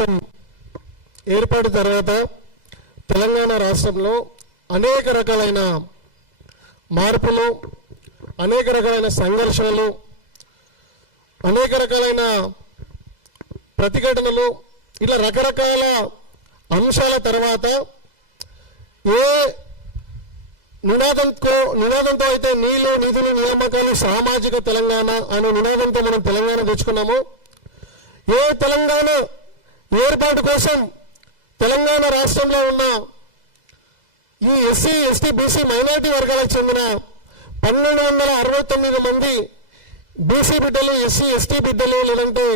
రాష్ట్రం ఏర్పాటు తర్వాత తెలంగాణ రాష్ట్రంలో అనేక రకాలైన మార్పులు, అనేక రకాలైన సంఘర్షణలు, అనేక రకాలైన ప్రతిఘటనలు, ఇలా రకరకాల అంశాల తర్వాత ఏ నినాదంతో అయితే నీళ్లు, నిధులు, నియామకాలు, సామాజిక తెలంగాణ అనే నినాదంతో మనం తెలంగాణ తెచ్చుకున్నాము. ఏ తెలంగాణ ఏర్పాటు కోసం తెలంగాణ రాష్ట్రంలో ఉన్న ఈ ఎస్సీ, ఎస్టీ, బీసీ మైనారిటీ వర్గాలకు చెందిన 1269 మంది బీసీ బిడ్డలు, ఎస్సీ, ఎస్టీ బిడ్డలు, లేదంటే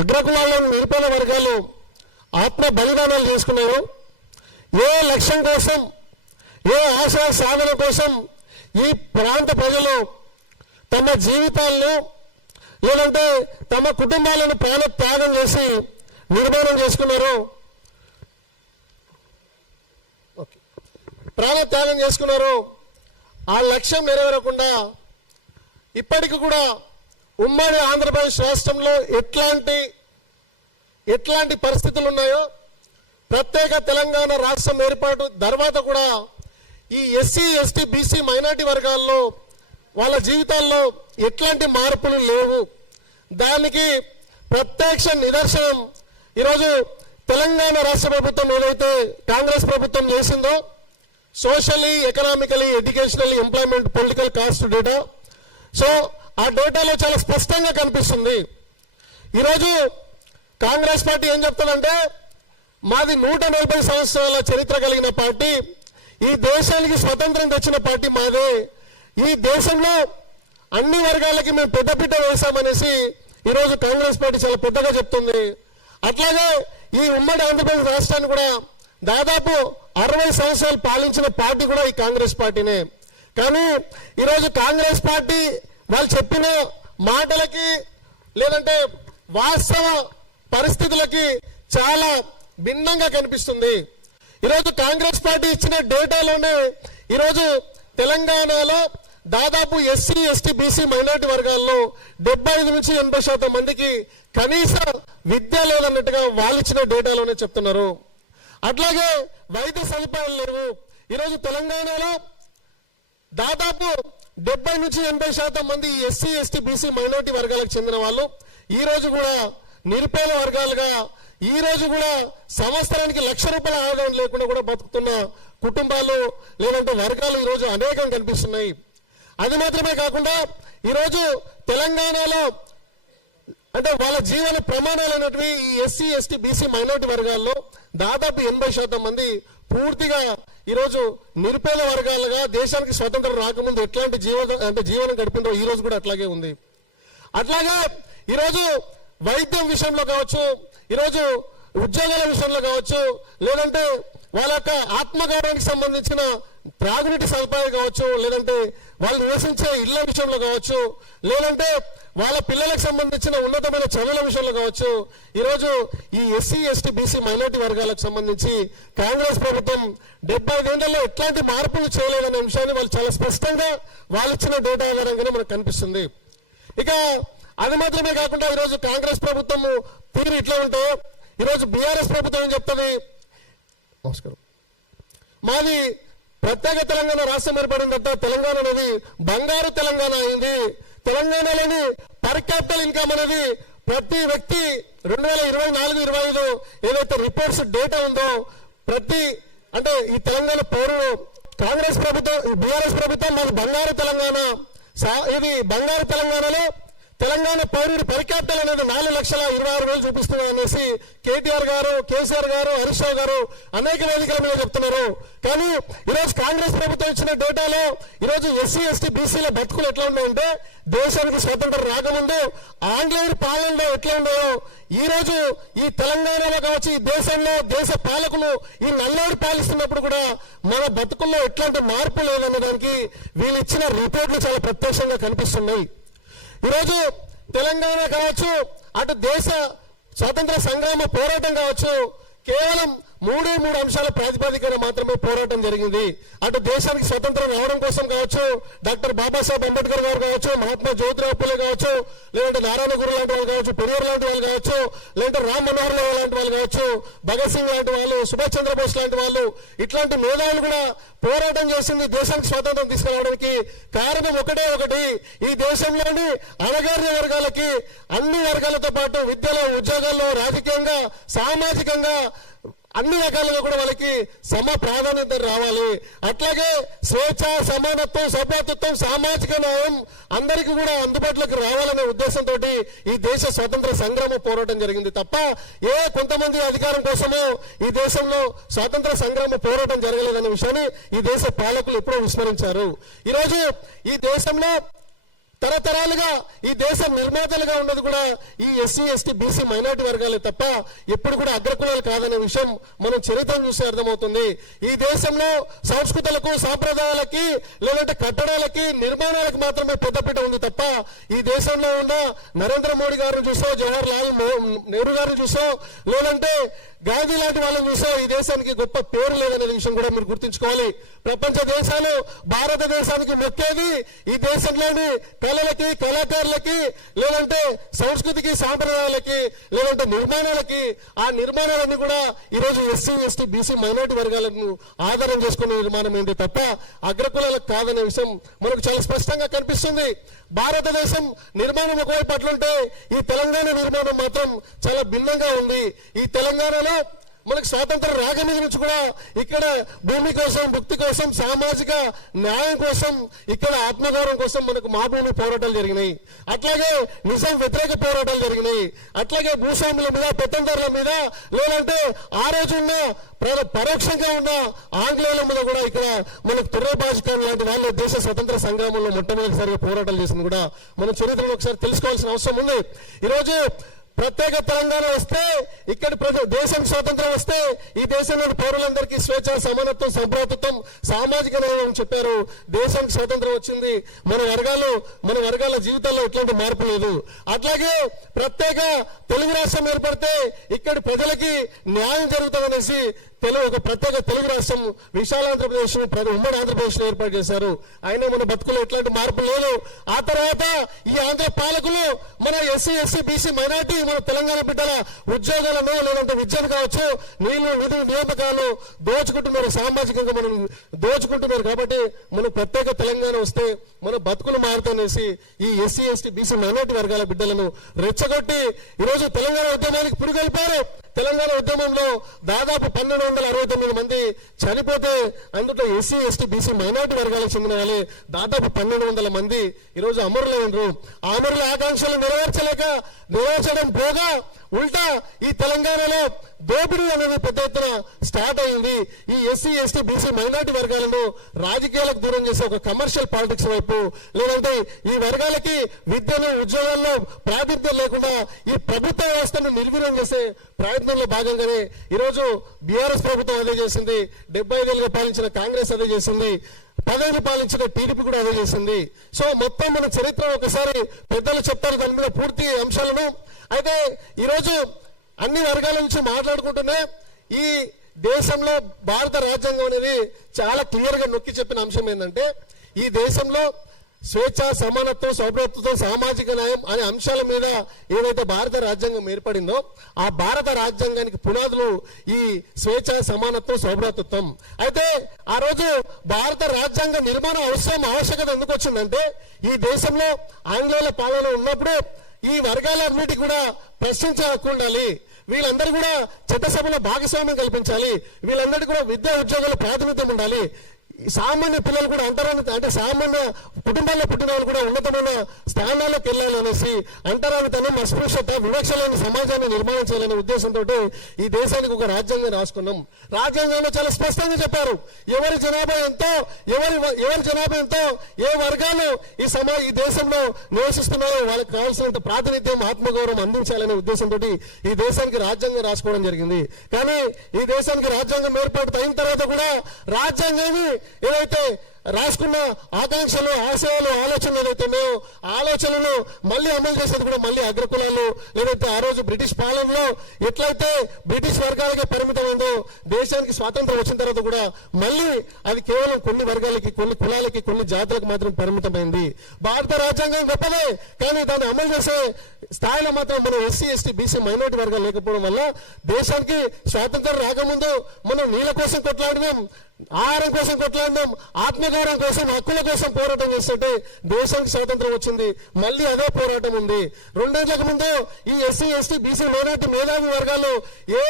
అగ్రకులాలను నిరుపేద వర్గాలు ఆత్మ బలిదానాలు చేసుకున్నారు. ఏ లక్ష్యం కోసం, ఏ ఆశయ సాధన కోసం ఈ ప్రాంత ప్రజలు తమ జీవితాలను లేదంటే తమ కుటుంబాలను ప్రాణ త్యాగం చేసి నిర్మాణం చేసుకున్నారు, ఆ లక్ష్యం నెరవేరకుండా ఇప్పటికి కూడా ఉమ్మడి ఆంధ్రప్రదేశ్ రాష్ట్రంలో ఎట్లాంటి పరిస్థితులు ఉన్నాయో, ప్రత్యేక తెలంగాణ రాష్ట్రం ఏర్పాటు తర్వాత కూడా ఈ ఎస్సీ, ఎస్టీ, బీసీ మైనారిటీ వర్గాల్లో వాళ్ళ జీవితాల్లో ఎట్లాంటి మార్పులు లేవు. దానికి ప్రత్యక్ష నిదర్శనం ఈరోజు తెలంగాణ రాష్ట్ర ప్రభుత్వం ఏదైతే కాంగ్రెస్ ప్రభుత్వం చేసిందో socially, economically, educationally, employment, political cost data. So ఆ డేటాలో చాలా స్పష్టంగా కనిపిస్తుంది. ఈరోజు కాంగ్రెస్ పార్టీ ఏం చెప్తుందంటే మాది 140 సంవత్సరాల చరిత్ర కలిగిన పార్టీ, ఈ దేశానికి స్వతంత్రం తెచ్చిన పార్టీ మాదే, ఈ దేశంలో అన్ని వర్గాలకి మేము పెద్దపీట వేశామనేసి ఈరోజు కాంగ్రెస్ పార్టీ చాలా పెద్దగా చెప్తుంది. అట్లాగే ఈ ఉమ్మడి ఆంధ్రప్రదేశ్ రాష్ట్రాన్ని కూడా దాదాపు 60 సంవత్సరాలు పాలించిన పార్టీ కూడా ఈ కాంగ్రెస్ పార్టీనే. కానీ ఈరోజు కాంగ్రెస్ పార్టీ వాళ్ళు చెప్పిన మాటలకి లేదంటే వాస్తవ పరిస్థితులకి చాలా భిన్నంగా కనిపిస్తుంది. ఈరోజు కాంగ్రెస్ పార్టీ ఇచ్చిన డేటాలోనే ఈరోజు తెలంగాణలో దాదాపు ఎస్సీ, ఎస్టీ, బీసీ మైనారిటీ వర్గాల్లో 75 నుంచి 80% మందికి కనీస విద్య లేదన్నట్టుగా వాళ్ళు ఇచ్చిన డేటాలోనే చెప్తున్నారు. అట్లాగే వైద్య సదుపాయాలు లేవు. ఈరోజు తెలంగాణలో దాదాపు 70 నుంచి 80% మంది ఎస్సీ, ఎస్టీ, బీసీ మైనారిటీ వర్గాలకు చెందిన వాళ్ళు ఈ రోజు కూడా నిరుపేద వర్గాలుగా, ఈ రోజు కూడా సంవత్సరానికి ₹1,00,000 ఆదాయం లేకుండా కూడా బతుకుతున్న కుటుంబాలు లేదంటే వర్గాలు ఈరోజు అనేకం కనిపిస్తున్నాయి. అది మాత్రమే కాకుండా ఈరోజు తెలంగాణలో అంటే వాళ్ళ జీవన ప్రమాణాలు అనేటివి ఈ ఎస్సీ, ఎస్టీ, బీసీ మైనారిటీ వర్గాల్లో దాదాపు 80% మంది పూర్తిగా ఈరోజు నిరుపేద వర్గాలుగా దేశానికి స్వతంత్రం రాకముందు ఎట్లాంటి జీవనం గడిపిందో ఈ రోజు కూడా అట్లాగే ఉంది. అట్లాగే ఈరోజు వైద్యం విషయంలో కావచ్చు, ఈరోజు ఉద్యోగాల విషయంలో కావచ్చు, లేదంటే వాళ్ళ యొక్క ఆత్మగౌరవానికి సంబంధించిన త్రాగునీటి సదుపాయాలు కావచ్చు, లేదంటే వాళ్ళు నివసించే ఇళ్ల విషయంలో కావచ్చు, లేదంటే వాళ్ళ పిల్లలకు సంబంధించిన ఉన్నతమైన చదువుల విషయంలో కావచ్చు, ఈరోజు ఈ ఎస్సీ, ఎస్టీ, బీసీ మైనారిటీ వర్గాలకు సంబంధించి కాంగ్రెస్ ప్రభుత్వం 75 ఏళ్లలో ఎట్లాంటి మార్పులు చేయలేదనే విషయాన్ని వాళ్ళు చాలా స్పష్టంగా వాళ్ళు ఇచ్చిన డేటా ఆధారంగానే మనకు కనిపిస్తుంది. ఇక అది మాత్రమే కాకుండా ఈరోజు కాంగ్రెస్ ప్రభుత్వం తీరు ఇట్లా ఉంటే ఈరోజు బీఆర్ఎస్ ప్రభుత్వం ఏం చెప్తుంది, నమస్కారం, మాది ప్రత్యేక తెలంగాణ రాష్ట్రం ఏర్పడిన తర్వాత తెలంగాణ అనేది బంగారు తెలంగాణ అయింది. తెలంగాణలోని పర్ క్యాపిటల్ ఇన్కమ్ అనేది ప్రతి వ్యక్తి 2024-25 ఏదైతే రిపోర్ట్స్ డేటా ఉందో అంటే ఈ తెలంగాణ పౌరులు కాంగ్రెస్ ప్రభుత్వం, బీఆర్ఎస్ ప్రభుత్వం మాది బంగారు తెలంగాణ, ఇది బంగారు తెలంగాణలో తెలంగాణ పౌరుడి పర్ క్యాపిటల్ అనేది 4,26,000 చూపిస్తుంది అనేసి కేటీఆర్ గారు, కేసీఆర్ గారు, హరీష్ రావు గారు అనేక వేదికల మీద చెప్తున్నారు. కానీ ఈరోజు కాంగ్రెస్ ప్రభుత్వం ఇచ్చిన డేటాలో ఈరోజు ఎస్సీ, ఎస్టీ, బీసీల బతుకులు ఎట్లా ఉన్నాయంటే దేశానికి స్వతంత్రం రాకముందు ఆంగ్లేయుడి పాలనలో ఎట్లా ఉన్నాయో ఈ రోజు ఈ తెలంగాణలో కావచ్చు, ఈ దేశంలో దేశ పాలకులు ఈ నల్లోడు పాలిస్తున్నప్పుడు కూడా మన బతుకుల్లో ఎట్లాంటి మార్పు లేదనే దానికి వీళ్ళు ఇచ్చిన రిపోర్ట్లు చాలా ప్రత్యక్షంగా కనిపిస్తున్నాయి. ఈరోజు తెలంగాణ కావచ్చు, అటు దేశ స్వాతంత్ర సంగ్రామ పోరాటం కావచ్చు, కేవలం మూడు అంశాల ప్రాతిపదికన మాత్రమే పోరాటం జరిగింది. అటు దేశానికి స్వతంత్రం రావడం కోసం కావచ్చు, డాక్టర్ బాబాసాహెబ్ అంబేద్కర్ గారు కావచ్చు, మహాత్మా జ్యోతిరావు పూలే కావచ్చు, లేదంటే నారాయణ గురు లాంటి వాళ్ళు కావచ్చు, పెరియార్ లాంటి వాళ్ళు కావచ్చు, లేదంటే రామ్ మనోహర్ లోహియా లాంటి వాళ్ళు కావచ్చు, భగత్ సింగ్ లాంటి వాళ్ళు, సుభాష్ చంద్రబోస్ లాంటి వాళ్ళు, ఇట్లాంటి మేధావులు కూడా పోరాటం చేసింది దేశానికి స్వాతంత్రం తీసుకురావడానికి. కారణం ఒకటి, ఈ దేశంలోని అణగారిన వర్గాలకి అన్ని వర్గాలతో పాటు విద్యలో, ఉద్యోగాల్లో, రాజకీయంగా, సామాజికంగా అన్ని రకాలుగా కూడా వాళ్ళకి సమ ప్రాధాన్యత రావాలి. అట్లాగే స్వేచ్ఛ, సమానత్వం, సభ్యత్వం, సామాజిక న్యాయం అందరికీ కూడా అందుబాటులోకి రావాలనే ఉద్దేశంతో ఈ దేశ స్వాతంత్ర సంగ్రామ పోరాటం జరిగింది తప్ప కొంతమంది అధికారం కోసమో ఈ దేశంలో స్వాతంత్ర సంగ్రామ పోరాటం జరగలేదనే విషయాన్ని ఈ దేశ పాలకులు ఎప్పుడో విస్మరించారు. ఈరోజు ఈ దేశంలో తరతరాలుగా ఈ దేశ నిర్మాతలుగా ఉన్నది కూడా ఈ ఎస్సీ, ఎస్టీ, బీసీ, మైనార్టీ వర్గాలే తప్ప ఎప్పుడు కూడా అగ్రకులాలు కాదనే విషయం మనం చరిత్రను చూస్తే అర్థమవుతుంది. ఈ దేశంలో సంస్కృతులకు, సాంప్రదాయాలకి, లేదంటే కట్టడాలకి, నిర్మాణాలకు మాత్రమే పెద్దపీట ఉంది తప్ప ఈ దేశంలో ఉన్న నరేంద్ర మోడీ గారిని చూసో, జవహర్ లాల్ నెహ్రూ గారిని చూసో, లేదంటే గాంధీ లాంటి వాళ్ళని చూసో ఈ దేశానికి గొప్ప పేరు లేదనే విషయం కూడా మీరు గుర్తుంచుకోవాలి. ప్రపంచ దేశాలు భారతదేశానికి మొక్కేది ఈ దేశంలోని కళలకి, కళాకారులకి, లేదంటే సంస్కృతికి, సాంప్రదాయాలకి, లేదంటే నిర్మాణాలకి. ఆ నిర్మాణాలన్నీ కూడా ఈరోజు ఎస్సీ, ఎస్టీ, బీసీ, మైనార్టీ వర్గాలను ఆధారం చేసుకునే నిర్మాణం ఏంటి తప్ప అగ్రకులాలకు కాదనే విషయం మనకు చాలా స్పష్టంగా కనిపిస్తుంది. భారతదేశం నిర్మాణం ఒకవైపు అట్లుంటే ఈ తెలంగాణ నిర్మాణం మాత్రం చాలా భిన్నంగా ఉంది. ఈ తెలంగాణలో మనకు స్వాతంత్రం రాగమి నుంచి కూడా ఇక్కడ భూమి కోసం, భుక్తి కోసం, సామాజిక న్యాయం కోసం, ఇక్కడ ఆత్మగౌరవం కోసం మనకు మా భూమి పోరాటాలు జరిగినాయి. అట్లాగే నిజాం వ్యతిరేక పోరాటాలు జరిగినాయి. అట్లాగే భూస్వాముల మీద, పెత్తందారుల మీద, లేదంటే ఆ రోజు ఉన్న పరోక్షంగా ఉన్న ఆంగ్లేయుల మీద కూడా ఇక్కడ మనకు తుర్రబాజికం లాంటి వాళ్ళు దేశ స్వతంత్ర సంగ్రామంలో మొట్టమొదటిసారిగా పోరాటాలు చేసింది కూడా మనం చరిత్రలో ఒకసారి తెలుసుకోవాల్సిన అవసరం ఉంది. ఈరోజు ప్రత్యేక తెలంగాణ వస్తే, ఇక్కడ దేశం స్వాతంత్రం వస్తే ఈ దేశంలోని పౌరులందరికీ స్వేచ్ఛ, సమానత్వం, సంభ్రాతృత్వం, సామాజిక న్యాయం చెప్పారు. దేశానికి స్వాతంత్రం వచ్చింది, మన వర్గాల జీవితాల్లో ఎట్లాంటి మార్పు లేదు. అట్లాగే ప్రత్యేక తెలుగు రాష్ట్రం ఏర్పడితే ఇక్కడి ప్రజలకి న్యాయం జరుగుతుందనేసి ఒక ప్రత్యేక తెలుగు రాష్ట్రం విశాలాంధ్రప్రదేశ్, ఉమ్మడి ఆంధ్రప్రదేశ్ ఏర్పాటు చేశారు. అయినా మన బతుకులు ఎట్లాంటి మార్పు లేదు. ఆ తర్వాత ఈ ఆంధ్ర పాలకులు మన ఎస్సీ, ఎస్సీ, బీసీ, మైనార్టీ, మన తెలంగాణ బిడ్డల ఉద్యోగాలను, లేదంటే విద్యను కావచ్చు, నిధుల నియామకాలు దోచుకుంటున్నారు, సామాజికంగా మనం దోచుకుంటున్నారు. కాబట్టి మనం ప్రత్యేక తెలంగాణ వస్తే మన బతుకులు మారుతానేసి ఈ ఎస్సీ, ఎస్టీ, బీసీ, మైనార్టీ వర్గాల బిడ్డలను రెచ్చగొట్టి ఈరోజు తెలంగాణ ఉద్యమానికి పురిగొల్పారు. తెలంగాణ ఉద్యమంలో దాదాపు 1269 మంది చనిపోతే అందులో ఎస్సీ, ఎస్టీ, బీసీ, మైనార్టీ వర్గాలకు చెందిన వాళ్ళే దాదాపు 1200 మంది ఈరోజు అమరులైనరు. ఆ అమరుల ఆకాంక్షలు నెరవేర్చడం పోగా ఉల్టా ఈ తెలంగాణలో దోపిడీ అనేది పెద్ద ఎత్తున స్టార్ట్ అయింది. ఈ ఎస్సీ, ఎస్టీ, బీసీ, మైనార్టీ వర్గాలను రాజకీయాలకు దూరం చేసే ఒక కమర్షియల్ పాలిటిక్స్ వైపు, లేదంటే ఈ వర్గాలకి విద్యను, ఉద్యోగాల్లో ప్రాతినిధ్యం లేకుండా ఈ ప్రభుత్వ వ్యవస్థను నిర్వీర్యం చేసే ప్రయత్నంలో భాగంగానే ఈరోజు బీఆర్ఎస్ ప్రభుత్వం అదే చేసింది, 75 ఏళ్ళుగా పాలించిన కాంగ్రెస్ అదే చేసింది, 10 ఏళ్ళు పాలించిన టీడీపీ కూడా అదే చేసింది. సో మొత్తం మన చరిత్ర ఒకసారి పెద్దలు చెప్తారు దాని మీద పూర్తి అంశాలను. అయితే ఈరోజు అన్ని వర్గాల నుంచి మాట్లాడుకుంటూనే ఈ దేశంలో భారత రాజ్యాంగం అనేది చాలా క్లియర్ గా నొక్కి చెప్పిన అంశం ఏంటంటే, ఈ దేశంలో స్వేచ్ఛ, సమానత్వం, సౌభ్రత్వం, సామాజిక న్యాయం అనే అంశాల మీద ఏదైతే భారత రాజ్యాంగం ఏర్పడిందో ఆ భారత రాజ్యాంగానికి పునాదులు ఈ స్వేచ్ఛ, సమానత్వం, సౌభ్రత్వం. అయితే ఆ రోజు భారత రాజ్యాంగ నిర్మాణ ఆవశ్యకత ఎందుకు వచ్చిందంటే, ఈ దేశంలో ఆంగ్లేయుల పాలన ఉన్నప్పుడు ఈ వర్గాలన్నిటి కూడా ప్రశ్నించే హక్కు ఉండాలి, వీళ్ళందరూ కూడా చట్టసభలో భాగస్వామ్యం కల్పించాలి, వీళ్ళందరికీ కూడా విద్యా ఉద్యోగాల ప్రాతినిధ్యం ఉండాలి, సామాన్య పిల్లలు కూడా అంటే సామాన్య కుటుంబాల్లో పుట్టిన వాళ్ళు కూడా ఉన్నతమైన స్థానాల్లోకి వెళ్ళాలనేసి అంటరానితనం, అస్పృశ్యత, వివక్ష లేని సమాజాన్ని నిర్మాణం చేయాలనే ఉద్దేశంతో ఈ దేశానికి ఒక రాజ్యాంగం రాసుకున్నాం. రాజ్యాంగంలో చాలా స్పష్టంగా చెప్పారు ఎవరి జనాభా ఎంతో, ఏ వర్గాలు ఈ దేశంలో నివసిస్తున్నారో వాళ్ళకి కావాల్సినంత ప్రాతినిధ్యం, ఆత్మగౌరవం అందించాలనే ఉద్దేశంతో ఈ దేశానికి రాజ్యాంగం రాసుకోవడం జరిగింది. కానీ ఈ దేశానికి రాజ్యాంగం ఏర్పాటు అయిన తర్వాత కూడా రాజ్యాంగాన్ని ఏదైతే రాసుకున్న ఆకాంక్షలు, ఆశయాలు, ఆలోచనలు ఏదైతే ఉన్నాయో ఆలోచనలను మళ్ళీ అమలు చేసేది కూడా మళ్ళీ అగ్రకులాలు, లేదంటే ఆ రోజు బ్రిటిష్ పాలనలో ఎట్లయితే బ్రిటిష్ వర్గాలకే పరిమితమైందో దేశానికి స్వాతంత్రం వచ్చిన తర్వాత కూడా మళ్ళీ అది కేవలం కొన్ని వర్గాలకి, కొన్ని కులాలకి, కొన్ని జాతులకు మాత్రం పరిమితమైంది. భారత రాజ్యాంగం గొప్పదే, కానీ దాన్ని అమలు చేసే స్థాయిలో మాత్రం మనం ఎస్సీ, ఎస్టీ, బీసీ, మైనారిటీ వర్గాలు లేకపోవడం వల్ల దేశానికి స్వాతంత్రం రాకముందు మనం నీళ్ళ కోసం కొట్లాడినాం, ఆహారం కోసం కొట్లాడినాం, ఆత్మగౌరవం కోసం, హక్కుల కోసం పోరాటం చేస్తుంటే దేశానికి స్వాతంత్రం వచ్చింది. మళ్ళీ అదే పోరాటం ఉంది. 2 ఏళ్లకు ముందు ఈ ఎస్సీ, ఎస్టీ, బీసీ, మైనారిటీ, మేధావి వర్గాలు ఏ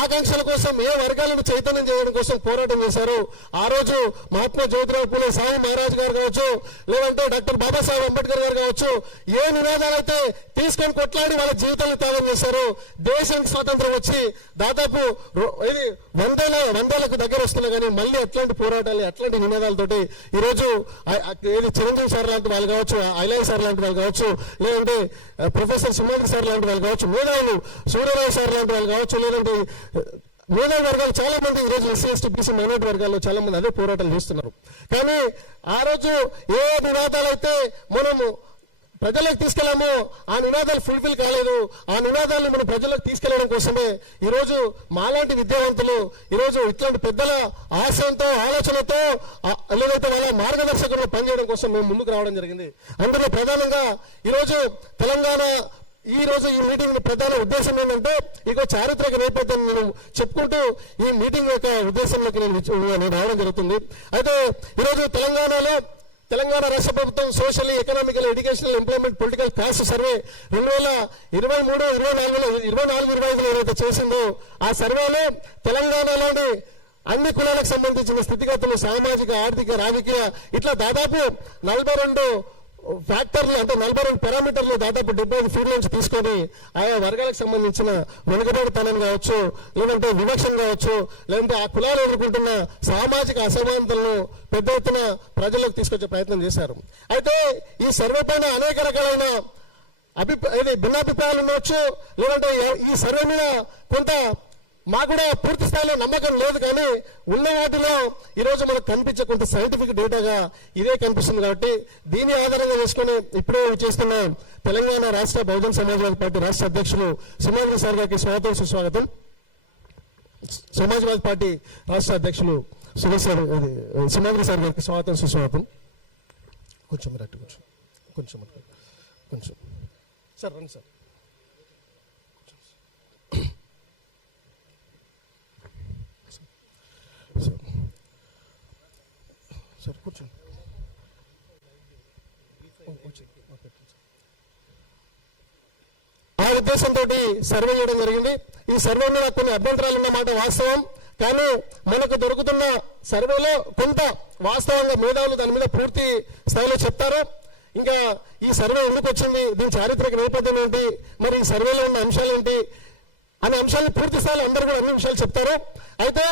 ఆకాంక్షల కోసం, ఏ వర్గాలను చైతన్యం చేయడం కోసం పోరాటం చేశారు. ఆ రోజు మహాత్మా జ్యోతిరావు పూలే, సాహు మహారాజ్ గారు కావచ్చు, లేదంటే డాక్టర్ బాబాసాహెబ్ అంబేద్కర్ గారు కావచ్చు, ఏ నినాదాలు అయితే తీసుకొని కొట్లాడి వాళ్ళ జీవితాలను త్యాగం చేశారు. దేశానికి స్వాతంత్రం వచ్చి దాదాపు ఇది వందేళ్లకు దగ్గర వస్తున్నా కానీ మళ్ళీ అట్లాంటి పోరాటాలు, అట్లాంటి నినాదాలతోటి ఈరోజు ఏది చిరంజీవి సార్ లాంటి వాళ్ళు కావచ్చు, ఐలాయ్ సార్ లాంటి వాళ్ళు కావచ్చు, లేదంటే ప్రొఫెసర్ సింహాద్రి సార్ లాంటి వాళ్ళు కావచ్చు, మేధావులు సూర్యరావు సార్ లాంటి వాళ్ళు కావచ్చు, లేదంటే మేధావి వర్గాలు చాలా మంది ఈరోజు ఎస్సీ, ఎస్టీ, బీసీ, మైనారిటీ వర్గాల్లో చాలా మంది అదే పోరాటాలు చేస్తున్నారు. కానీ ఆ రోజు ఏ నినాదాలు అయితే మనము ప్రజలకు తీసుకెళ్ళామో ఆ నినాదాలు ఫుల్ఫిల్ కాలేదు. ఆ నినాదాలను మనం ప్రజలకు తీసుకెళ్లడం కోసమే ఈరోజు మాలాంటి విద్యావంతులు ఈరోజు ఇట్లాంటి పెద్దల ఆశయంతో, ఆలోచనతో, లేదైతే వాళ్ళ మార్గదర్శకులను పనిచేయడం కోసం మేము ముందుకు రావడం జరిగింది. అందులో ప్రధానంగా ఈరోజు తెలంగాణ ఈ మీటింగ్ ప్రధాన ఉద్దేశం ఏంటంటే ఇక చారిత్రక నేపథ్యం నేను చెప్పుకుంటూ ఈ మీటింగ్ యొక్క ఉద్దేశంలోకి నేను రావడం జరుగుతుంది. అయితే ఈరోజు తెలంగాణ రాష్ట్ర ప్రభుత్వం social, economical, educational, employment, political caste survey 2023-24-25 ఏదైతే చేసిందో ఆ సర్వేలో తెలంగాణలోని అన్ని కులాలకు సంబంధించిన స్థితిగతులు, సామాజిక, ఆర్థిక, రాజకీయ ఇట్లా దాదాపు 42 ఫ్యాక్టర్లు, అంటే 42 పారామీటర్లు దాదాపు 75 ఫీల్డ్ నుంచి తీసుకొని ఆయా వర్గాలకు సంబంధించిన వెనుకబడితనం కావచ్చు, లేదంటే వివక్షం కావచ్చు, లేదంటే ఆ కులాలు ఎదుర్కొంటున్న సామాజిక అసమానతలను పెద్ద ఎత్తున ప్రజలకు తీసుకొచ్చే ప్రయత్నం చేశారు. అయితే ఈ సర్వే పైన అనేక రకాలైన భిన్నాభిప్రాయాలు ఉండవచ్చు, లేదంటే ఈ సర్వే మీద కొంత మాకు కూడా పూర్తి స్థాయిలో నమ్మకం లేదు. కానీ ఉన్న వాటిలో ఈరోజు మనకు కనిపించే కొంత సైంటిఫిక్ డేటాగా ఇదే కనిపిస్తుంది. కాబట్టి దీని ఆధారంగా చేసుకుని ఇప్పుడే చేస్తున్న తెలంగాణ రాష్ట్ర బహుజన సమాజ్వాదీ పార్టీ రాష్ట్ర అధ్యక్షులు సింహాద్రి సార్ గారికి స్వాగతం, సుస్వాగతం. సమాజ్వాదీ పార్టీ రాష్ట్ర అధ్యక్షులు సింహాద్రి సార్ గారికి స్వాగతం, సుస్వాగతం. కొంచెం సార్ రండి సార్. సార్ కూర్చోండి. ఆ ఉద్దేశంతో సర్వే చేయడం జరిగింది. ఈ సర్వే మీద కొన్ని అభ్యంతరాలు ఉన్నమాట వాస్తవం. కానీ మనకు దొరుకుతున్న సర్వేలో కొంత వాస్తవంగా మేధావులు దాని మీద పూర్తి స్థాయిలో చెప్తారు. ఇంకా ఈ సర్వే ఎందుకు వచ్చింది, దీని చారిత్రక నేపథ్యం ఏంటి, మరి ఈ సర్వేలో ఉన్న అంశాలు ఏంటి అనే అంశాలను పూర్తి స్థాయిలో అందరూ కూడా అన్ని విషయాలు చెప్తారు. అయితే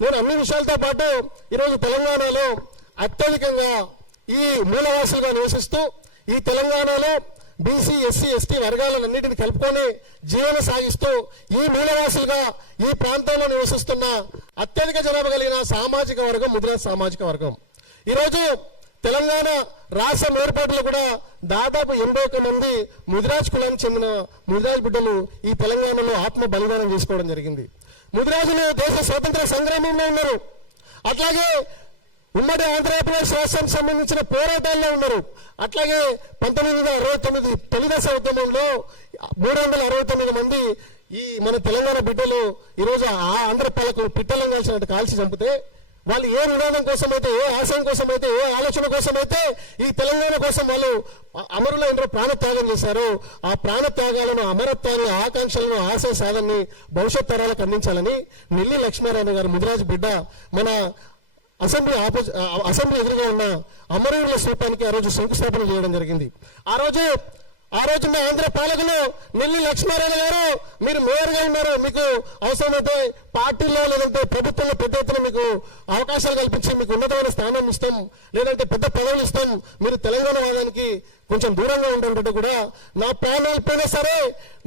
నేను అన్ని విషయాలతో పాటు ఈరోజు తెలంగాణలో అత్యధికంగా ఈ మూలవాసులుగా నివసిస్తూ ఈ తెలంగాణలో బీసీ, ఎస్సీ, ఎస్టీ వర్గాలన్నింటినీ కలుపుకొని జీవన సాగిస్తూ ఈ మూలవాసులుగా ఈ ప్రాంతంలో నివసిస్తున్న అత్యధిక జనాభా కలిగిన సామాజిక వర్గం ముదిరాజ్ సామాజిక వర్గం. ఈరోజు తెలంగాణ రాష్ట్రం ఏర్పాటులో కూడా దాదాపు 81 మంది ముదిరాజ్ కులానికి చెందిన ముదిరాజ్ బిడ్డలు ఈ తెలంగాణలో ఆత్మ బలిదానం చేసుకోవడం జరిగింది. ముదిరాజులు దేశ స్వాతంత్ర సంగ్రామంలో ఉన్నారు. అట్లాగే ఉమ్మడి ఆంధ్రప్రదేశ్ రాష్ట్రానికి సంబంధించిన పోరాటాల్లో ఉన్నారు. అట్లాగే 1969 తొలిదశ ఉద్యమంలో 369 మంది ఈ మన తెలంగాణ బిడ్డలు ఈరోజు ఆ ఆంధ్ర పాలకులు పిట్టలను కాల్చినట్టు కాల్చి చంపితే వాళ్ళు ఏ నినాదం కోసం అయితే, ఏ ఆశయం కోసం అయితే, ఏ ఆలోచన కోసం అయితే ఈ తెలంగాణ కోసం వాళ్ళు అమరులైన ప్రాణత్యాగం చేశారు. ఆ ప్రాణత్యాగాలను, అమరత్వాన్ని, ఆకాంక్షలను, ఆశయ సాధనని భవిష్యత్ తరాలకు అందించాలని నెల్లి లక్ష్మీనారాయణ గారు ముదిరాజు బిడ్డ మన అసెంబ్లీ ఎదురుగా ఉన్న అమరవీరుల స్థూపానికి ఆ రోజు శంకుస్థాపన చేయడం జరిగింది. ఆ రోజున్న ఆంధ్ర పాలకులు నెల్లి లక్ష్మీనారాయణ గారు, మీరు మేయర్గా ఉన్నారు, మీకు అవసరమైతే పార్టీలో లేదంటే ప్రభుత్వంలో పెద్ద ఎత్తున మీకు అవకాశాలు కల్పించి మీకు ఉన్నతమైన స్థానం ఇస్తాం, లేదంటే పెద్ద పదవులు ఇస్తాం, మీరు తెలంగాణ వాదానికి కొంచెం దూరంగా ఉండేటట్టు కూడా నా ప్రాణాలు పోయినా సరే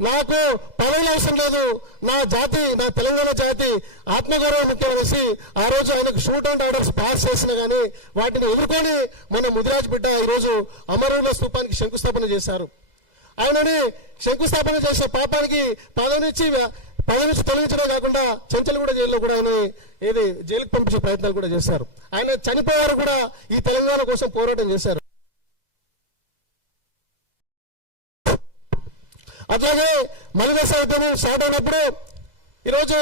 నాకు పదవులు అవసరం లేదు, నా జాతి, నా తెలంగాణ జాతి ఆత్మగౌరవం ముఖ్యమనేసి ఆ రోజు ఆయనకు షూట్ అండ్ ఆర్డర్స్ పాస్ చేసినా కానీ వాటిని ఎదుర్కొని మన ముదిరాజ్ బిడ్డ ఈరోజు అమరవీరుల స్తూపానికి శంకుస్థాపన చేశారు. ఆయనని శంకుస్థాపన చేసే పాపానికి పదవి నుంచి తొలగించడం కాకుండా చెంచల్గూడ జైల్లో కూడా ఆయన జైలుకు పంపించే ప్రయత్నాలు కూడా చేశారు. ఆయన చనిపోయారు కూడా ఈ తెలంగాణ కోసం పోరాటం చేశారు. అట్లాగే మలిదశ ఉద్యమం స్టార్ట్ అయినప్పుడు ఈరోజు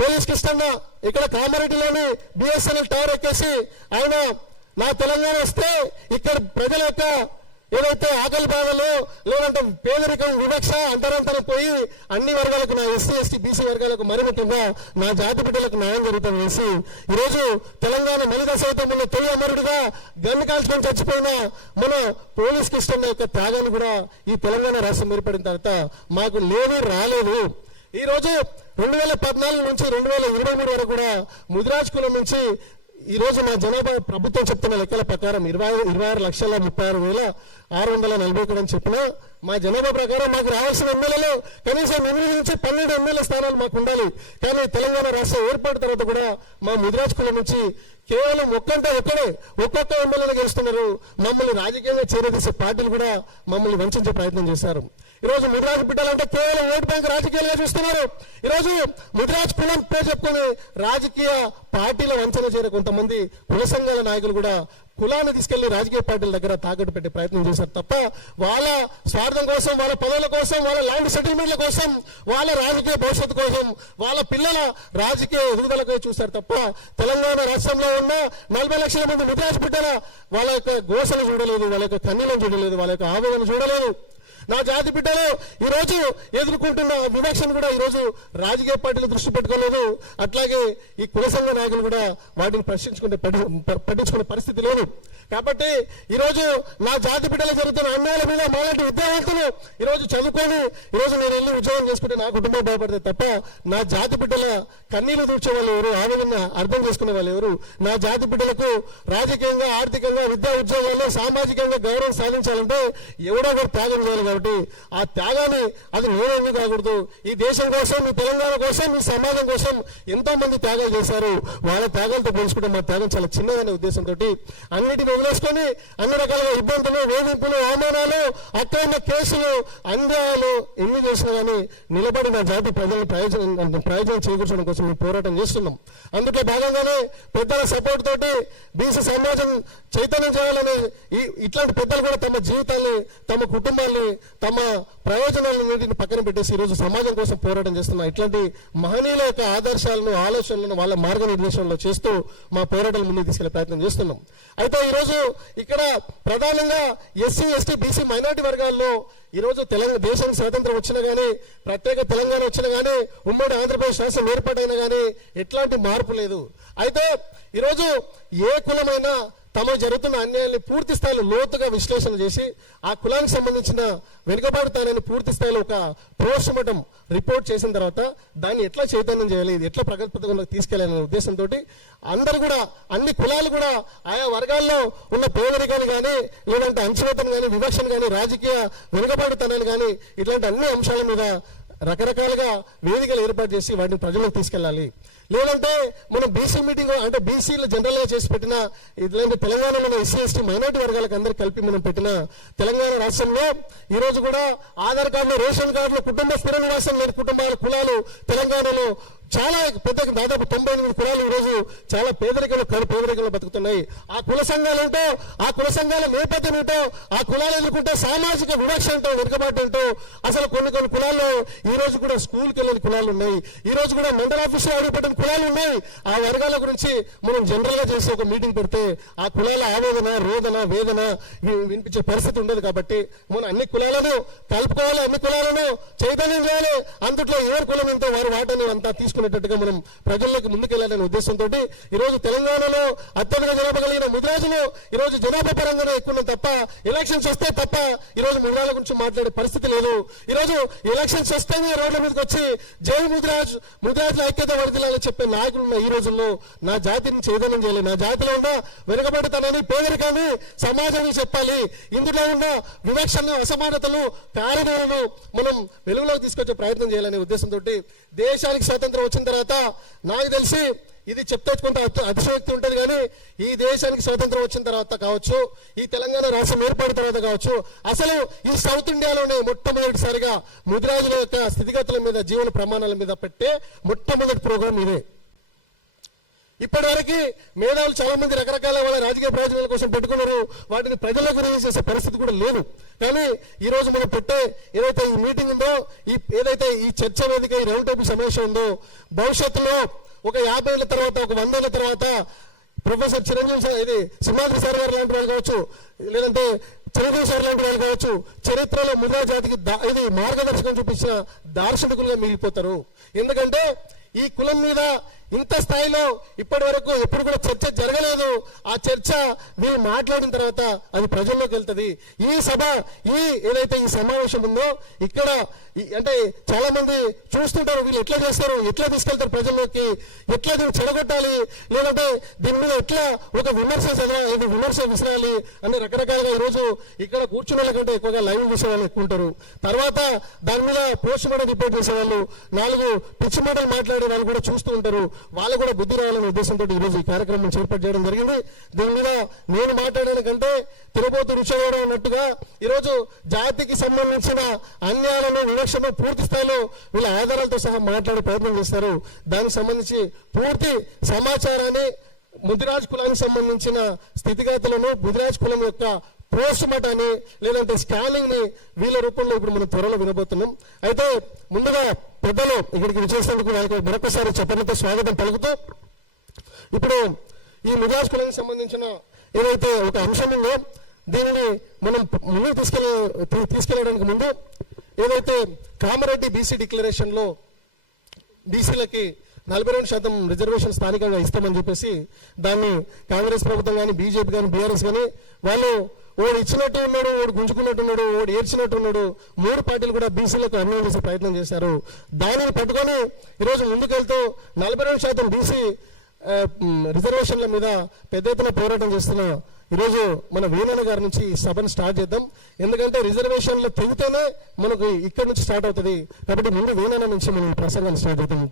పోలీస్ కృష్ణన్న ఇక్కడ కామారెడ్డిలోని బిఎస్ఎన్ఎల్ టవర్ ఎక్కేసి ఆయన నా తెలంగాణ వస్తే ఇక్కడ ప్రజల యొక్క ఏదైతే ఆకలి బాధలు లేదంటే పేదరికం వివక్ష అంతరంతరం పోయి అన్ని వర్గాలకు, నా ఎస్సీ ఎస్టీ బీసీ వర్గాలకు మరి ముఖ్యంగా నా జాతి బిడ్డలకు న్యాయం జరుగుతుంది వేసి ఈరోజు తెలంగాణ మలిదశ ఉద్యమంలో తొలి అమరుడుగా గన్ను కాల్చుకొని చచ్చిపోయిన మన పోలీస్ కృష్ణ యొక్క త్యాగాన్ని కూడా ఈ తెలంగాణ రాష్ట్రం ఏర్పడిన తర్వాత మాకు రాలేదు. ఈ రోజు 2014 నుంచి 2023 వరకు కూడా ముదిరాజ్ కులం నుంచి ఈ రోజు మా జనాభా ప్రభుత్వం చెప్తున్న లెక్కల ప్రకారం 26,36,641 అని చెప్పినా మా జనాభా ప్రకారం మాకు రావాల్సిన ఎమ్మెల్యేలు కనీసం 8 నుంచి 12 ఎమ్మెల్యే స్థానాలు మాకు ఉండాలి. కానీ తెలంగాణ రాష్ట్రం ఏర్పడిన తర్వాత కూడా మా ముదిరాజ్ కులం నుంచి కేవలం ఒక్కొక్క ఎమ్మెల్యేలు గెలుస్తున్నారు. మమ్మల్ని రాజకీయంగా చేరదీసే పార్టీలు కూడా మమ్మల్ని వంచే ప్రయత్నం చేశారు. ఈరోజు ముదిరాజ్ బిడ్డలంటే కేవలం ఓటు బ్యాంక్ రాజకీయాలుగా చూస్తున్నారు. ఈరోజు ముదిరాజ్ కులం పేరు చెప్పుకొని రాజకీయ పార్టీల వంచన చేరే కొంతమంది కుల సంఘాల నాయకులు కూడా కులాన్ని తీసుకెళ్లి రాజకీయ పార్టీల దగ్గర తాకట్టు పెట్టే ప్రయత్నం చేశారు తప్ప వాళ్ళ స్వార్థం కోసం, వాళ్ళ పదవుల కోసం, వాళ్ళ ల్యాండ్ సెటిల్మెంట్ల కోసం, వాళ్ళ రాజకీయ భవిష్యత్తు కోసం, వాళ్ళ పిల్లల రాజకీయ ఎదుగుదలకు చూశారు తప్ప తెలంగాణ రాష్ట్రంలో ఉన్న 40 లక్షల మంది ముదిరాజ్ బిడ్డల వాళ్ళ యొక్క గోసను చూడలేదు, వాళ్ళ యొక్క కన్నీలను చూడలేదు, వాళ్ళ యొక్క ఆవేదన చూడలేదు. నా జాతి బిడ్డలు ఈరోజు ఎదుర్కొంటున్న వివక్షను కూడా ఈరోజు రాజకీయ పార్టీలు దృష్టి పెట్టుకోలేదు. అట్లాగే ఈ కుల సంఘ నాయకులు కూడా వాటిని పట్టించుకునే పరిస్థితి లేదు. కాబట్టి ఈరోజు నా జాతి బిడ్డలు జరుగుతున్న అన్యాయాల మీద మాలాంటి విద్యావంతులు ఈరోజు చదువుకొని ఈరోజు నేను వెళ్ళి ఉద్యోగం చేసుకుంటే నా కుటుంబం భయపడితే తప్ప నా జాతి బిడ్డల కన్నీళ్లు దూర్చే వాళ్ళు ఎవరు, ఆవేదన అర్థం చేసుకునే వాళ్ళు ఎవరు? నా జాతి బిడ్డలకు రాజకీయంగా, ఆర్థికంగా, విద్యా ఉద్యోగాల్లో సామాజికంగా గౌరవం సాధించాలంటే ఎవడో ఒకరు త్యాగం చేయాలి. కాబట్టి ఆ త్యాగాన్ని అది నేనేందుకు కాకూడదు. ఈ దేశం కోసం, ఈ తెలంగాణ కోసం, ఈ సమాజం కోసం ఎంతో మంది త్యాగాలు చేశారు. వాళ్ళ త్యాగాలతో పోల్చుకుంటే మా త్యాగం చాలా చిన్నదనే ఉద్దేశంతో అన్నిటిని వదిలేసుకొని అన్ని రకాలుగా ఇబ్బందులు, వేధింపులు, అవమానాలు, అక్రమ కేసులు, అన్యాయాలు ఎన్ని చేసినా కానీ నిలబడి నా జాతి ప్రజలను ప్రయోజనం చేకూర్చడం కోసం మేము పోరాటం చేస్తున్నాం. అందులో భాగంగానే పెద్దల సపోర్ట్ తోటి బీసీ సమాజం చైతన్యం చేయాలని ఇట్లాంటి పెద్దలు కూడా తమ జీవితాన్ని, తమ కుటుంబాన్ని, తమ ప్రయోజనాలన్నింటిని పక్కన పెట్టేసి ఈరోజు సమాజం కోసం పోరాటం చేస్తున్న ఇట్లాంటి మహనీయుల యొక్క ఆదర్శాలను, ఆలోచనలను వాళ్ళ మార్గనిర్దేశంలో చేస్తూ మా పోరాటాలు ముందుకు తీసుకెళ్లే ప్రయత్నం చేస్తున్నాం. అయితే ఈరోజు ఇక్కడ ప్రధానంగా ఎస్సీ, ఎస్టీ, బీసీ, మైనారిటీ వర్గాల్లో ఈరోజు దేశానికి స్వాతంత్రం వచ్చినా కానీ, ప్రత్యేక తెలంగాణ వచ్చినా కానీ, ఉమ్మడి ఆంధ్రప్రదేశ్ రాష్ట్రం ఏర్పాటైనా కానీ ఎట్లాంటి మార్పు లేదు. అయితే ఈరోజు ఏ కులమైనా తమ జరుగుతున్న అన్యాయాన్ని పూర్తి స్థాయిలో లోతుగా విశ్లేషణ చేసి ఆ కులానికి సంబంధించిన వెనుకబాటుతానని పూర్తి స్థాయిలో ఒక పోస్టుమార్టం రిపోర్ట్ చేసిన తర్వాత దాన్ని ఎట్లా చైతన్యం చేయాలి, ఇది ఎట్లా ప్రగతి పథకంలోకి తీసుకెళ్లాలనే ఉద్దేశంతో అందరూ కూడా, అన్ని కులాలు కూడా ఆయా వర్గాల్లో ఉన్న పేదరికాన్ని కానీ, లేదంటే అంచువేతను కానీ, వివక్షను కానీ, రాజకీయ వెనుకబాటుతనాన్ని కానీ ఇట్లాంటి అన్ని అంశాల మీద రకరకాలుగా వేదికలు ఏర్పాటు చేసి వాటిని ప్రజలకు తీసుకెళ్లాలి. లేదంటే మనం బీసీ మీటింగ్ అంటే బీసీలు జనరల్ గా చేసి పెట్టిన ఇట్లాంటి తెలంగాణలో ఎస్సీ, ఎస్టీ, మైనారిటీ వర్గాలకు అందరికి కలిపి మనం పెట్టిన తెలంగాణ రాష్ట్రంలో ఈ రోజు కూడా ఆధార్ కార్డులు, రేషన్ కార్డులు, కుటుంబ స్థిర నివాసం లేని కుటుంబాల కులాలు తెలంగాణలో చాలా పెద్ద, దాదాపు 98 కులాలు ఈరోజు చాలా పేదరికంలో బతుకుతున్నాయి. ఆ కుల సంఘాలు ఏంటో, ఆ కుల సంఘాల నేపథ్యం ఏంటో, ఆ కులాలు ఎదుర్కొంటే సామాజిక వివక్ష ఏంటో, వెనుకబాటు ఏంటో, అసలు కొన్ని కులాల్లో ఈ రోజు కూడా స్కూల్కి వెళ్ళిన కులాలు ఉన్నాయి, ఈ రోజు కూడా మండల ఆఫీసులో అడుగుపెట్టిన కులాలు ఉన్నాయి. ఆ వర్గాల గురించి మనం జనరల్ గా చేసి ఒక మీటింగ్ పెడితే ఆ కులాల ఆవేదన, రోదన, వేదన వినిపించే పరిస్థితి ఉండదు. కాబట్టి మనం అన్ని కులాలను కలుపుకోవాలి, అన్ని కులాలను చైతన్యం చేయాలి. అందుట్లో ఎవరి కులం ఎంతో వారి వాటని అంతా తీసుకునేటట్టుగా మనం ప్రజల్లోకి ముందుకెళ్లాలనే ఉద్దేశంతో ఈ రోజు తెలంగాణలో అత్యధిక జనాభా కలిగిన ముదిరాజులు ఈ రోజు జనాభా పరంగానే ఎక్కువ తప్ప ఎలక్షన్స్ వస్తే తప్ప ఈ రోజు ముదిరాజుల గురించి మాట్లాడే పరిస్థితి లేదు. ఈ రోజు ఎలక్షన్స్ వస్తేనే రోడ్ల మీదకి వచ్చి జై ముదిరాజుల ఐక్యత వర్ధిల్లాలని చెప్పే నాయకులు ఉన్న ఈ రోజుల్లో నా జాతిని చైతన్యం చేయాలి, నా జాతిలో ఉన్న వెనుకబడితనాన్ని, పేదరికాన్ని సమాజానికి చెప్పాలి, ఇందులో ఉన్న వివక్షను, అసమానతలు, కారణాలను మనం వెలుగులోకి తీసుకొచ్చే ప్రయత్నం చేయాలనే ఉద్దేశంతో దేశానికి స్వాతంత్రం వచ్చిన తర్వాత నాకు తెలిసి ఇది చెప్తే కొంత అతిశయోక్తి ఉంటుంది, కానీ ఈ దేశానికి స్వాతంత్రం వచ్చిన తర్వాత కావచ్చు, ఈ తెలంగాణ రాష్ట్రం ఏర్పడిన తర్వాత కావచ్చు, అసలు ఈ సౌత్ ఇండియాలోనే మొట్టమొదటిసారిగా ముదిరాజుల యొక్క స్థితిగతుల మీద, జీవన ప్రమాణాల మీద పెట్టే మొట్టమొదటి ప్రోగ్రాం ఇదే. ఇప్పటి వరకు మేధావులు చాలా మంది రకరకాల వాళ్ళ రాజకీయ ప్రయోజనాల కోసం పెట్టుకున్నారు, వాటిని ప్రజలకు రిలీజ్ చేసే పరిస్థితి కూడా లేదు. కానీ ఈ రోజు మనం పెట్టే ఏదైతే ఈ మీటింగ్ ఉందో, ఏదైతే ఈ చర్చ వేదిక, ఈ రౌండ్ టేబుల్ సమావేశం ఉందో, భవిష్యత్తులో ఒక 50 ఏళ్ళ తర్వాత, ఒక 100 ఏళ్ళ తర్వాత ప్రొఫెసర్ చిరంజీవి సార్, ఇది సింహాద్రి సార్ గారు లాంటి వాళ్ళు కావచ్చు, లేదంటే చిరంజీవి సార్ లాంటి వాళ్ళు కావచ్చు, చరిత్రలో ముద్రా జాతికి ఇది మార్గదర్శకం చూపించిన దార్శనికులుగా మిగిలిపోతారు. ఎందుకంటే ఈ కులం మీద ఇంత స్థాయిలో ఇప్పటి వరకు ఎప్పుడు కూడా చర్చ జరగలేదు. ఆ చర్చ వీళ్ళు మాట్లాడిన తర్వాత అది ప్రజల్లోకి వెళ్తుంది. ఈ సభ, ఏదైతే ఈ సమావేశం ఉందో, ఇక్కడ అంటే చాలా మంది చూస్తుంటారు, వీళ్ళు ఎట్లా చేస్తారు, ఎట్లా తీసుకెళ్తారు ప్రజల్లోకి, ఎట్లా దీన్ని చెడగొట్టాలి, లేదంటే దీని మీద ఎట్లా ఒక విమర్శ విసరాలి అని రకరకాలుగా ఈరోజు ఇక్కడ కూర్చున్న వాళ్ళ కంటే ఎక్కువగా లైవ్ చూసే వాళ్ళు ఎక్కువ ఉంటారు. తర్వాత దాని మీద పోస్ట్ మార్టం రిపోర్ట్ చేసే వాళ్ళు, 4 పిచ్చి మాటలు మాట్లాడే వాళ్ళు కూడా చూస్తూ ఉంటారు. వాళ్ళు కూడా బుద్ధి రావాలనే ఉద్దేశంతో ఈరోజు ఈ కార్యక్రమం చేపట్టి చేయడం జరిగింది. దీని మీద నేను మాట్లాడడానికంటే తిరుపతి రుచివాడ ఉన్నట్టుగా ఈరోజు జాతికి సంబంధించిన అన్యాయాలను, వివక్షను పూర్తి స్థాయిలో వీళ్ళ ఆధారాలతో సహా మాట్లాడే ప్రయత్నం చేస్తారు. దానికి సంబంధించి పూర్తి సమాచారాన్ని, ముదిరాజ్ కులానికి సంబంధించిన స్థితిగతులను, ముదిరాజ్ కులం యొక్క పోస్ట్ మార్టాన్ని, లేదంటే స్కానింగ్ ని వీళ్ళ రూపంలో ఇప్పుడు మనం త్వరలో వినబోతున్నాం. అయితే ముందుగా పెద్దలు ఇక్కడికి విచ్చేసినందుకు వాళ్ళకి మరొకసారి చెప్పడంతో స్వాగతం పలుకుతూ, ఇప్పుడు ఈ ముదిరాజ్ కులానికి సంబంధించిన ఏదైతే ఒక అంశం ఉందో, దీనిని మనం ముందుకు తీసుకెళ్ళడానికి ముందు ఏదైతే కామారెడ్డి బీసీ డిక్లరేషన్ లో బీసీలకి 42% రిజర్వేషన్ స్థానికంగా ఇస్తామని చెప్పేసి దాన్ని కాంగ్రెస్ ప్రభుత్వం కానీ, బీజేపీ కానీ, బీఆర్ఎస్ కానీ వాళ్ళు ఓడు ఇచ్చినట్టు ఉన్నాడు, ఓడు గుంజుకున్నట్టు ఉన్నాడు, ఓడు ఏడ్చినట్టు ఉన్నాడు, 3 పార్టీలు కూడా బీసీలకు అన్యాయం చేసే ప్రయత్నం చేశారు. దానిని పట్టుకొని ఈరోజు ముందుకెళ్తూ 42% బీసీ రిజర్వేషన్ల మీద పెద్ద ఎత్తున పోరాటం చేస్తున్న ఈరోజు మన వీణన్న గారి నుంచి ఈ సభను స్టార్ట్ చేద్దాం. ఎందుకంటే రిజర్వేషన్లు తెగితేనే మనకు ఇక్కడ నుంచి స్టార్ట్ అవుతుంది. కాబట్టి ముందు వీణన్న నుంచి మనం ప్రసంగాన్ని స్టార్ట్ చేద్దాం.